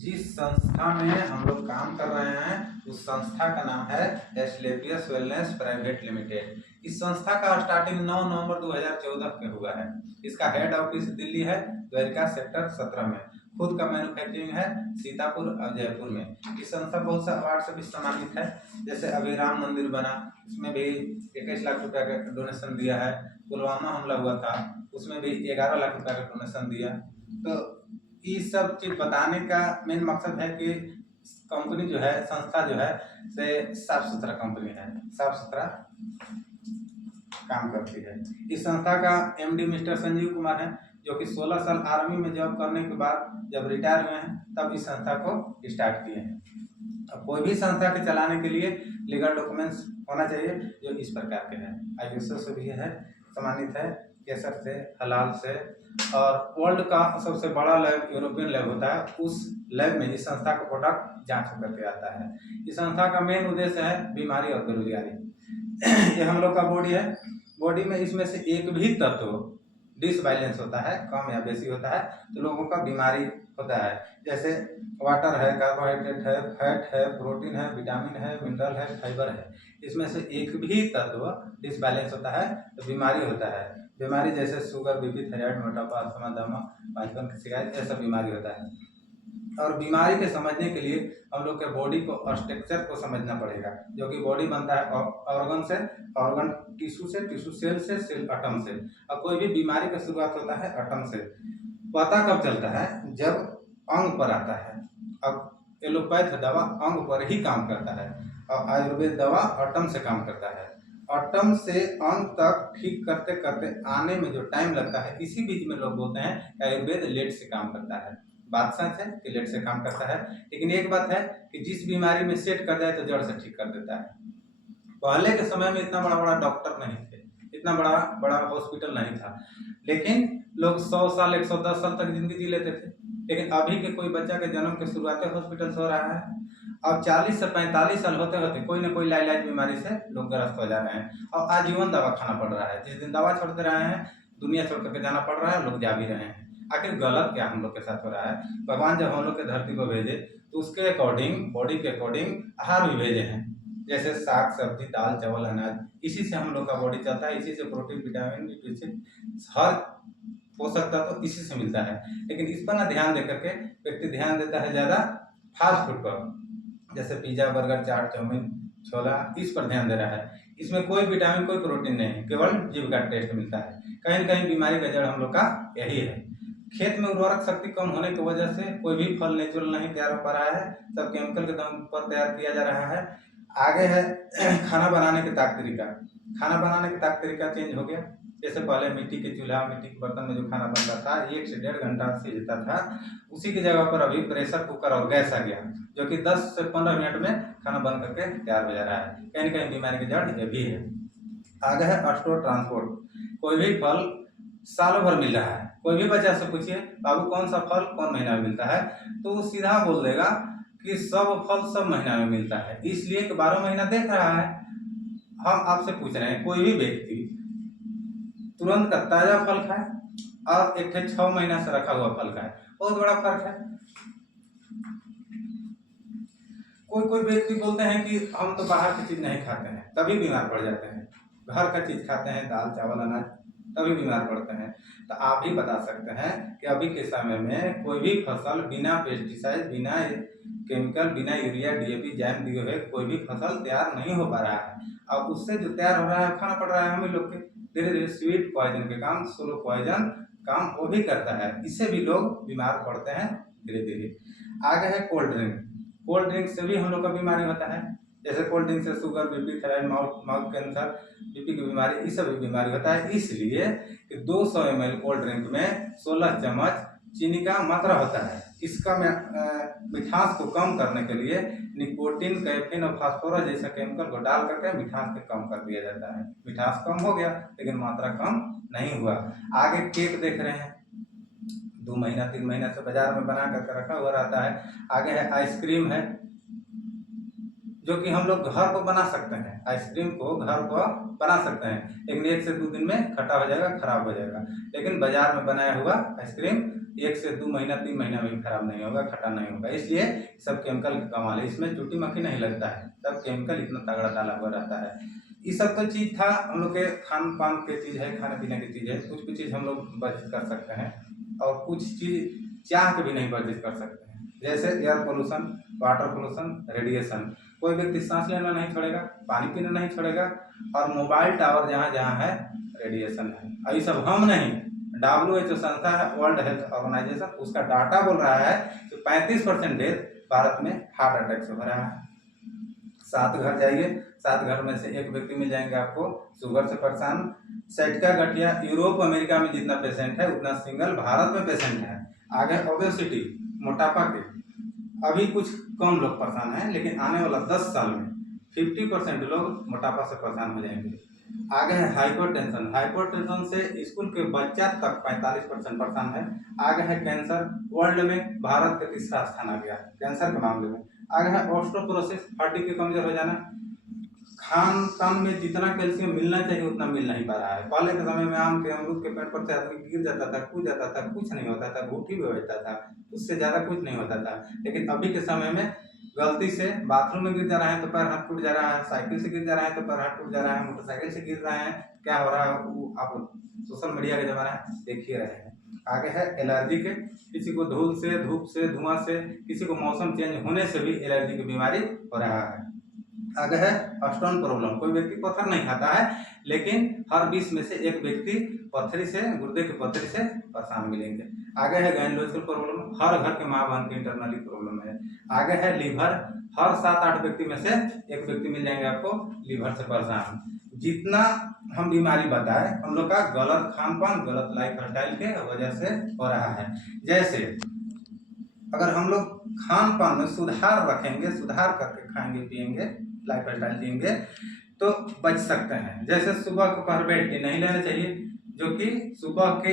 जिस संस्था में हम लोग काम कर रहे हैं उस संस्था का नाम है एस्क्लेपियस वेलनेस प्राइवेट लिमिटेड। इस संस्था का स्टार्टिंग 9 नवंबर 2014 में हुआ है। इसका हेड ऑफिस दिल्ली है, द्वारिका सेक्टर 17 में। खुद का मैन्युफैक्चरिंग है सीतापुर और जयपुर में। इस संस्था बहुत सा अवार्ड से भी सम्मानित है, जैसे अभी राम मंदिर बना, उसमें भी 21 लाख रुपया का डोनेशन दिया है। पुलवामा हमला हुआ था, उसमें भी 11 लाख रुपया का डोनेशन दिया। तो ये सब चीज बताने का मेन मकसद है कि कंपनी जो है, संस्था जो है से साफ सुथरा कंपनी है, साफ सुथरा काम करती है। इस संस्था का एमडी मिस्टर संजीव कुमार है, जो कि 16 साल आर्मी में जॉब करने के बाद जब रिटायर हुए हैं तब इस संस्था को स्टार्ट किए हैं। अब कोई भी संस्था के चलाने के लिए लीगल डॉक्यूमेंट्स होना चाहिए, जो इस प्रकार के हैं। आईएसओ से भी है, सम्मानित है, केसर से, हलाल से, और वर्ल्ड का सबसे बड़ा लैब यूरोपियन लैब होता है, उस लैब में इस संस्था का प्रोडक्ट जांच होकर के आता है। इस संस्था का मेन उद्देश्य है बीमारी और बेरोजगारी। ये हम लोग का बॉडी है, बॉडी में इसमें से एक भी तत्व डिसबैलेंस होता है, कम या बेसी होता है, तो लोगों का बीमारी होता है। जैसे वाटर है, कार्बोहाइड्रेट है, फैट है, प्रोटीन है, विटामिन है, मिनरल है, फाइबर है। इसमें से एक भी तत्व डिसबैलेंस होता है तो बीमारी होता है। बीमारी जैसे शुगर, बीपी, थायराइड, मोटापा, अस्थमा, दमा, पाचन की शिकायत, ये सब बीमारी होता है। और बीमारी के समझने के लिए हम लोग के बॉडी को स्ट्रक्चर को समझना पड़ेगा, जो कि बॉडी बनता है ऑर्गन से, ऑर्गन टिश्यू से, टिश्यू सेल से, सेल एटम से। और कोई भी बीमारी का शुरुआत होता है एटम से। पता कब चलता है? जब अंग पर आता है। अब एलोपैथ दवा अंग पर ही काम करता है और आयुर्वेद दवा एटम से काम करता है। एटम से अंग तक ठीक करते करते आने में जो टाइम लगता है, इसी बीच में लोग बोलते हैं कि आयुर्वेद लेट से काम करता है। बात सच है कि लेट से काम करता है, लेकिन एक बात है कि जिस बीमारी में सेट कर जाए तो जड़ से ठीक कर देता है। पहले के समय में इतना बड़ा बड़ा डॉक्टर नहीं थे, इतना बड़ा बड़ा हॉस्पिटल नहीं था, लेकिन लोग 100 साल 110 साल तक जिंदगी जी लेते थे। लेकिन अभी के कोई बच्चा के जन्म के शुरुआती हॉस्पिटल से हो रहा है। अब 40 से 45 साल होते होते कोई ना कोई लाइलाज बीमारी से लोग ग्रस्त हो जा रहे हैं और आजीवन दवा खाना पड़ रहा है। जिस दिन दवा छोड़ते रहे हैं, दुनिया छोड़ करके जाना पड़ रहा है, लोग जा भी रहे हैं। आखिर गलत क्या हम लोग के साथ हो रहा है? भगवान जब हम लोग के धरती को भेजे तो उसके अकॉर्डिंग, बॉडी के अकॉर्डिंग आहार भी भेजे हैं, जैसे साग सब्जी, दाल चावल, अनाज। इसी से हम लोग का बॉडी चलता है, इसी से प्रोटीन, विटामिन, न्यूट्रिशन, हर पोषक तत्व तो इसी से मिलता है। लेकिन इस पर ना ध्यान दे करके व्यक्ति ध्यान देता है ज़्यादा फास्ट फूड पर, जैसे पिज्जा, बर्गर, चाट, चाउमीन, छोला, इस पर ध्यान दे रहा है। इसमें कोई विटामिन, कोई प्रोटीन नहीं है, केवल जीभ का टेस्ट मिलता है। कहीं न कहीं बीमारी का जड़ हम लोग का यही है। खेत में उर्वरक शक्ति कम होने की वजह से कोई भी फल नेचुरल नहीं तैयार हो पा रहा है, सब केमिकल के दम पर तैयार किया जा रहा है। आगे है खाना बनाने के ताक तरीका। खाना बनाने के ताक तरीका चेंज हो गया। जैसे पहले मिट्टी के चूल्हा, मिट्टी के बर्तन में जो खाना बनता था 1 से 1.5 घंटा सिजता था, उसी की जगह पर अभी प्रेशर कुकर और गैस आ गया, जो कि 10 से 15 मिनट में खाना बन करके तैयार हो जा रहा है। कहीं न कहीं बीमारी की जड़ ये भी है। आगे है स्टोर ट्रांसपोर्ट। कोई भी फल सालों भर मिल रहा है। कोई भी बच्चा से पूछिए बाबू कौन सा फल कौन महीना में मिलता है, तो वो सीधा बोल देगा कि सब फल सब महीना में मिलता है, इसलिए कि 12 महीना देख रहा है। हम आपसे पूछ रहे हैं, कोई भी व्यक्ति तुरंत का ताजा फल खाए और एक 6 महीना से रखा हुआ फल खाए, बहुत बड़ा फर्क है। कोई कोई व्यक्ति बोलते हैं कि हम तो बाहर की चीज नहीं खाते हैं, तभी बीमार पड़ जाते हैं। घर का चीज खाते हैं, दाल चावल अनाज, तभी बीमार पड़ते हैं। तो आप भी बता सकते हैं कि अभी के समय में कोई भी फसल बिना पेस्टिसाइड, बिना केमिकल, बिना यूरिया, डीएपी, जैम दिए हुए कोई भी फसल तैयार नहीं हो पा रहा है। अब उससे जो तैयार हो रहा है खाना पड़ रहा है हमें लोग के। धीरे धीरे स्वीट पॉइजन के काम, स्लो पॉइजन काम वो भी करता है, इससे भी लोग बीमार पड़ते हैं धीरे धीरे। आगे है कोल्ड ड्रिंक। कोल्ड ड्रिंक से भी हम लोग का बीमारी होता है, जैसे कोल्ड ड्रिंक से sugar, BP, thyroid, mouth cancer, BP की बीमारी, ये सब बीमारी होता है। इसलिए कि 200 ml कोल्ड ड्रिंक में 16 चम्मच चीनी का मात्रा होता है। इसका मिठास को कम करने के लिए निकोटीन, कैफीन और फास्फोरस जैसा केमिकल को डाल करके मिठास को कम कर दिया जाता है। मिठास कम हो गया लेकिन मात्रा कम नहीं हुआ। आगे केक देख रहे हैं, 2 महीना 3 महीना से बाजार में बना करके रखा हुआ रहता है। आगे है आइसक्रीम है, जो कि हम लोग घर पर बना सकते हैं। आइसक्रीम को घर पर बना सकते हैं, लेकिन 1 से 2 दिन में खट्टा हो जाएगा, खराब हो जाएगा। लेकिन बाजार में बनाया हुआ आइसक्रीम 1 से 2 महीना 3 महीना में भी खराब नहीं होगा, खट्टा नहीं होगा। इसलिए सब केमिकल का कमाल है, इसमें चूटी मक्खी नहीं लगता है, सब केमिकल इतना तगड़ा डाला हुआ रहता है। ये सब तो चीज़ था हम लोग के खान पान के चीज़ है, खाने पीने की चीज़ है। कुछ कुछ चीज़ हम लोग वर्जित कर सकते हैं और कुछ चीज़ चाह के भी नहीं वर्जित कर सकते हैं, जैसे air pollution, water pollution, radiation. कोई व्यक्ति सांस लेना नहीं छोड़ेगा, पानी पीना नहीं छोड़ेगा, और मोबाइल टावर जहाँ जहाँ है रेडिएशन है। और ये सब हम नहीं, WHO संस्था है, वर्ल्ड हेल्थ ऑर्गेनाइजेशन, उसका डाटा बोल रहा है कि 35% डेथ भारत में हार्ट अटैक से हो रहा है। 7 घर जाइए, 7 घर में से एक व्यक्ति मिल जाएंगे आपको शुगर से परेशान। सैटिका गठिया यूरोप अमेरिका में जितना पेशेंट है उतना सिंगल भारत में पेशेंट है। आगे ओबेसिटी, मोटापा के अभी कुछ कम लोग परेशान हैं, लेकिन आने वाला 10 साल में 50% लोग मोटापा से परेशान हो जाएंगे। आगे है हाइपरटेंशन, हाइपरटेंशन से स्कूल के बच्चा तक 45% परेशान है। आगे है कैंसर, वर्ल्ड में भारत का 3रा स्थान आ गया कैंसर के मामले में। आगे है ऑस्टियोपोरोसिस, हड्डी के कमजोर हो जाना। खान पान में जितना कैल्शियम मिलना चाहिए उतना मिल नहीं पा रहा है। पहले के समय में आम के अमरूद के पेड़ पर से आदमी गिर जाता था, कूद जाता था, कुछ नहीं होता था, घुटी भी होता था, उससे ज्यादा कुछ नहीं होता था। लेकिन अभी के समय में गलती से बाथरूम में गिर जा रहा है तो पैर हाथ टूट जा रहा है, साइकिल से गिर जा रहा है तो पैर हाथ टूट जा रहा है, मोटरसाइकिल से गिर रहा है, क्या हो रहा है वो आप सोशल मीडिया का जमाना है, देख ही रहे हैं। आगे है एलर्जी के, किसी को धूल से, धूप से, धुआं से, किसी को मौसम चेंज होने से भी एलर्जी की बीमारी हो रहा है। आगे है स्टोन प्रॉब्लम, कोई व्यक्ति पत्थर नहीं खाता है, लेकिन हर 20 में से एक व्यक्ति पत्थरी से, गुर्दे की पत्थरी से परेशान मिलेंगे। आगे है गायनोलॉजिकल प्रॉब्लम, हर घर के माँ बहन की इंटरनली प्रॉब्लम है। आगे है लीवर, हर 7-8 व्यक्ति में से एक व्यक्ति मिल जाएंगे आपको लीवर से परेशान। जितना हम बीमारी बताए हम लोग का गलत खान पान, गलत लाइफ स्टाइल के वजह से हो रहा है। जैसे अगर हम लोग खान पान में सुधार रखेंगे, सुधार करके खाएंगे पिएंगे, लाइफ स्टाइल जिएंगे तो बच सकते हैं। जैसे सुबह को कार्बोहाइड्रेट नहीं लेना चाहिए, जो कि सुबह के